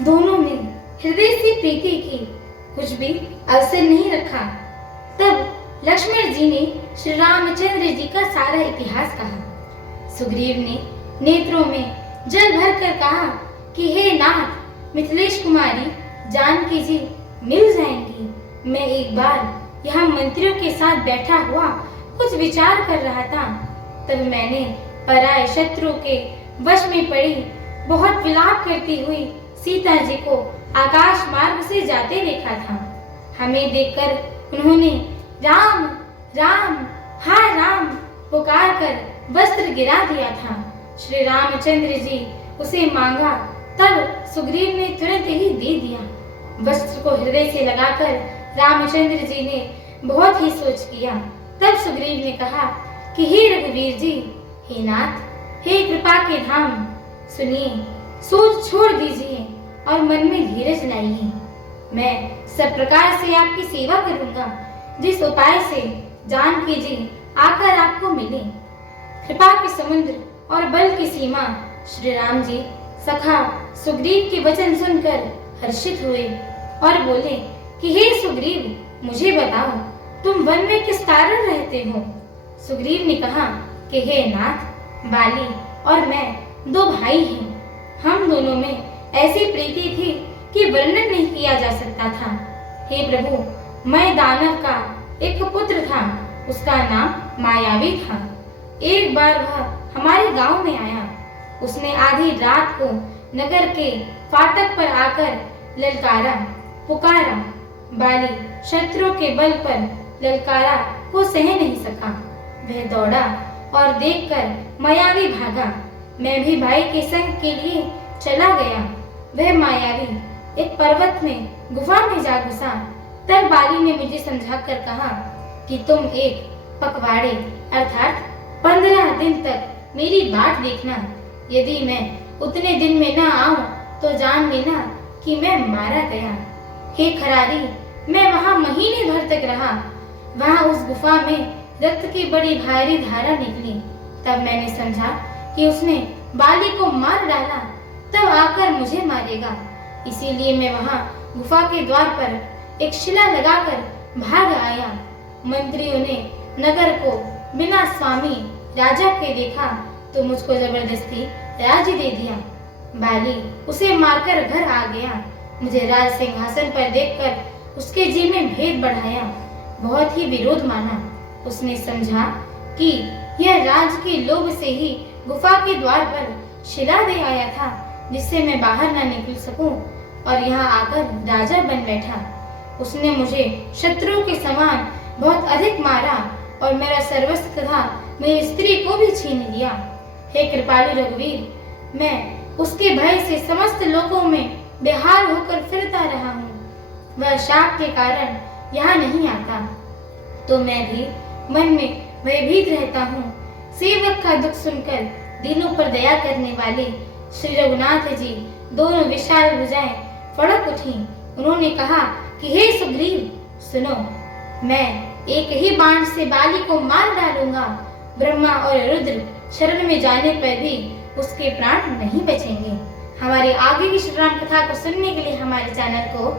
दोनों ने हृदय से प्रीति की, कुछ भी अवसर नहीं रखा। तब लक्ष्मण जी ने श्री रामचंद्र जी का सारा इतिहास कहा। सुग्रीव ने नेत्रों में जल भरकर कहा कि हे नाथ, मिथिलेश कुमारी जानकी जी मिल जाएंगी। मैं एक बार यहाँ मंत्रियों के साथ बैठा हुआ कुछ विचार कर रहा था, तब मैंने पराये शत्रु के वश में पड़ी बहुत विलाप करती हुई सीता जी को आकाश मार्ग से जाते देखा था। हमें देखकर उन्होंने राम राम हाय राम पुकार कर वस्त्र गिरा दिया था। श्री रामचंद्र जी उसे मांगा, तब सुग्रीव ने तुरंत ही दे दिया। वस्त्र को हृदय से लगाकर रामचंद्र जी ने बहुत ही सोच किया। तब सुग्रीव ने कहा कि हे रघुवीर जी, हे नाथ, हे कृपा के धाम, सुनिए, सोच छोड़ दीजिए और मन में धीरज लाइए। मैं सब प्रकार से आपकी सेवा करूंगा, जिस उपाय से जानकी जी आकर आपको मिले। कृपा के समुद्र और बल की सीमा श्री राम जी सखा सुग्रीव के वचन सुनकर हर्षित हुए और बोले कि हे सुग्रीव, मुझे बताओ, तुम वन में किस कारण रहते हो? सुग्रीव ने कहा कि हे नाथ, बाली और मैं दो भाई हैं। हम दोनों में ऐसी प्रीति थी कि वर्णन नहीं किया जा सकता था। हे प्रभु, मैं दानव का एक पुत्र था, उसका नाम मायावी था। एक बार वह हमारे गांव में आया। उसने आधी रात को नगर के फाटक पर आकर ललकारा, पुकारा। बाली शत्रु के बल पर ललकारा को सह नहीं सका। वह दौड़ा और देखकर मायावी भागा। मैं भी भाई के संग के लिए चला गया। वह मायावी एक पर्वत में गुफा में जा घुसा। तब बाली ने मुझे समझाकर कहा कि तुम एक पखवाड़े अर्थात 15 दिन तक मेरी बाट देखना। यदि मैं उतने दिन में न आऊं तो जान लेना कि मैं मारा गया। हे खरारी, मैं वहां महीने भर तक रहा। वहां उस गुफा में रक्त की बड़ी भारी धारा निकली। तब मैंने समझा कि उसने बाली को मार डाला, तब आकर मुझे मारेगा। इसीलिए मैं वहां गुफा के द्वार पर एक शिला लगाकर भाग आया। मंत्रियों ने नगर को बिना स्वामी राजा के देखा तो मुझको जबरदस्ती राज्य दे दिया। बाली उसे मारकर घर आ गया। मुझे राज सिंहासन पर देखकर उसके जी में भेद बढ़ाया, बहुत ही विरोध माना। उसने समझा कि यह राज के लोभ से ही गुफा के द्वार पर शिला दे आया था, जिससे मैं बाहर न निकल सकूं, और यहाँ आकर राजा बन बैठा। उसने मुझे शत्रु के समान बहुत अधिक मारा और मेरा सर्वस्व तथा मेरी स्त्री को भी छीन लिया। हे कृपालु रघुवीर, मैं उसके भय से समस्त लोगों में बेहाल होकर फिरता रहा हूँ। वह शाप के कारण यहाँ नहीं आता तो मैं भी मन में भयभीत रहता हूँ। सेवक का दुख सुनकर दीनों पर दया करने वाले श्री रघुनाथ जी दोनों विशाल भुजाएं फड़क उठी। उन्होंने कहा कि हे सुग्रीव, सुनो, मैं एक ही बाण से बाली को मार डालूंगा। ब्रह्मा और रुद्र शरण में जाने पर भी उसके प्राण नहीं बचेंगे। हमारी आगे की श्री राम कथा को सुनने के लिए हमारे चैनल को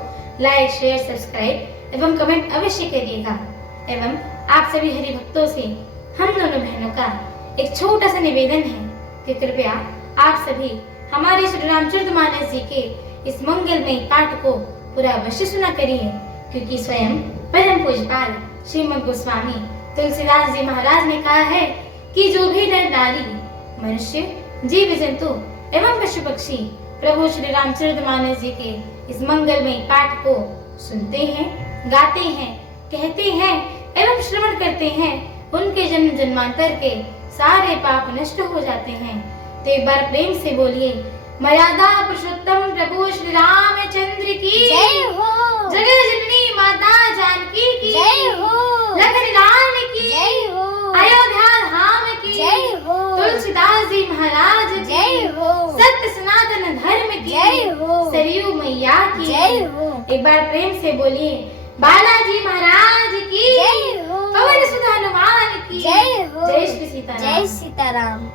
लाइक, शेयर, सब्सक्राइब एवं कमेंट अवश्य करिएगा। एवं आप सभी हरि भक्तों से हम दोनों बहनों का एक छोटा सा निवेदन है कि कृपया आप सभी हमारे श्री रामचरितमानस जी के इस मंगलमय पाठ को पूरा अवश्य सुना करिए, क्योंकि स्वयं परम पूज्यपाल श्रीमद् गोस्वामी तुलसीदास जी महाराज ने कहा है कि जो भी नर नारी, मनुष्य, जीव जंतु एवं पशु पक्षी प्रभु श्री रामचरितमानस जी के इस मंगलमय पाठ को सुनते हैं, गाते हैं, कहते हैं एवं श्रवण करते हैं, उनके जन्म जन्मांतर के सारे पाप नष्ट हो जाते हैं। तो एक बार प्रेम से बोलिए, मर्यादा पुरुषोत्तम प्रभु श्री रामचंद्र की जय हो। जगत जननी माता जानकी की जय हो। लखन लाल की जय हो। अयोध्या धाम की जय हो। तुलसीदास जी महाराज की जय हो। सत्य सनातन धर्म की जय हो। सरयू मैया की जय हो। एक बार प्रेम से बोलिए, बालाजी महाराज की जय हो। पवन सुत हनुमान की जय हो। जय श्री सीताराम। जय सीताराम।